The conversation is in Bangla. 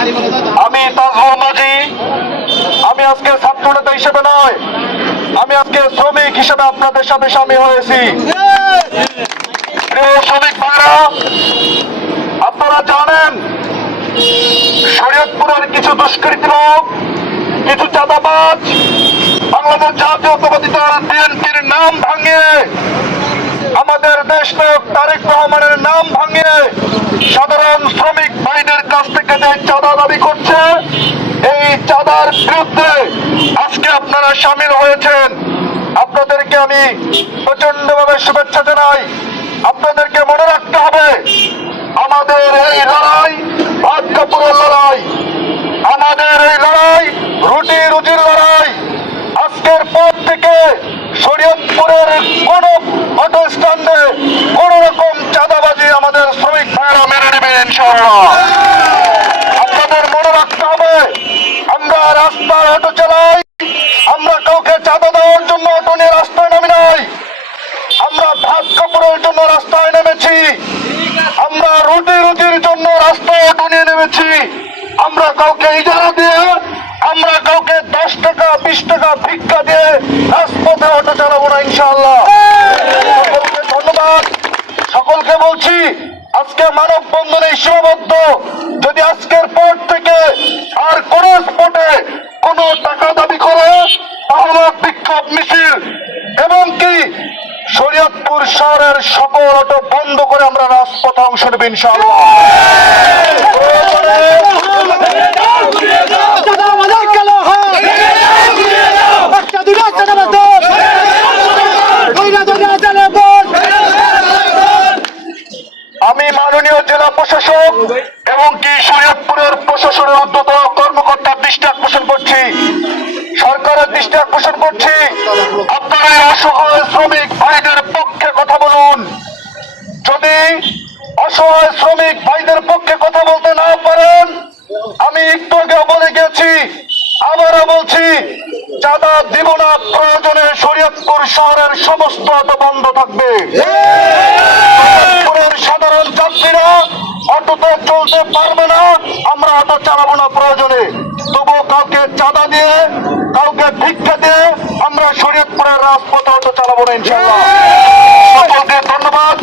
আমি তাজহুর মাঝি, আমি আজকে ছাত্র নেতা হিসেবে নয়, আমি আজকে শ্রমিক হিসেবে আপনাদের সাথে সামিল হয়েছি। প্রিয় শ্রমিক ভাইরা, আপনারা জানেন শরীয়তপুরের কিছু দুষ্কৃতী লোক, কিছু চাঁদাবাজ বাংলাদেশ জাতীয়তাবাদী দল বিএনপির নাম ভাঙিয়ে, আমাদের দেশনায়ক তারেক রহমানের নাম ভাঙিয়ে সাধারণ শ্রমিক ভাইদের কাছ থেকে যে চাঁদা দাবি করছে, এই চাঁদার বিরুদ্ধে আজকে আপনারা সামিল হয়েছেন। আপনাদেরকে আমি প্রচন্ডভাবে শুভেচ্ছা জানাই। আপনাদেরকে মনে রাখতে হবে, আমাদের এই লড়াই ভাত কাপড়ের লড়াই, আমাদের এই লড়াই রুটি রুজির লড়াই। আজকের পর থেকে শরীয়তপুরের কোন অটো স্ট্যান্ডে কোন রকম চাঁদাবাজি আমাদের শ্রমিক ভাইরা মেনে নেবেন ইনশাআল্লাহ। আপনাদের মনে রাখতে হবে, আমরা রাস্তায় অটো চালাই, আমরা কাউকে চাঁদা দেওয়ার জন্য অটো নিয়ে রাস্তায় নামি নাই। আমরা ভাত কাপড়ের জন্য রাস্তায় নেমেছি, আমরা রুটি রুটির জন্য রাস্তায় অটো নিয়ে নেমেছি। আমরা কাউকে ইজারা দিয়ে, আমরা কাউকে 10 টাকা 20 টাকা ভিক্ষা দিয়ে রাজপথে অটো চালাবো না ইনশাআল্লাহ। সকলকে ধন্যবাদ। সকলকে বলছি, আজকে মানববন্ধনে সীমাবদ্ধ। যদি আজকের পর থেকে আর কোন স্পটে কোন টাকা দাবি করে, তাহলে বিক্ষোভ মিছিল এবং কি শরীয়তপুর শহরের সকল অটো বন্ধ করে আমরা রাজপথে অংশ নেব ইনশাআল্লাহ। আমি মাননীয় জেলা প্রশাসক এবং কি শরীয়তপুরের প্রশাসনের উদ্যত কর্মকর্তার দৃষ্টি আকর্ষণ করছি, সরকারের দৃষ্টি আকর্ষণ করছি, আপনারা অসহায় শ্রমিক ভাইদের পক্ষে কথা বলুন। যদি অসহায় শ্রমিক ভাইদের পক্ষে কথা বলতে না পারেন, আমি একটু আগে বলে গেছি, আবারও বলছি, চাঁদা দিব না। প্রয়োজনে শরীয়তপুর শহরের সমস্ত অটো বন্ধ থাকবে। সাধারণ যাত্রীরা অটোতে চলতে পারবে না, আমরা অটো চালাবো না প্রয়োজনে। তবুও কাউকে চাঁদা দিয়ে, কাউকে ভিক্ষা দিয়ে আমরা শরীয়তপুরের রাজপথে অটো চালাবো না ইনশাআল্লাহ। সকলকে ধন্যবাদ।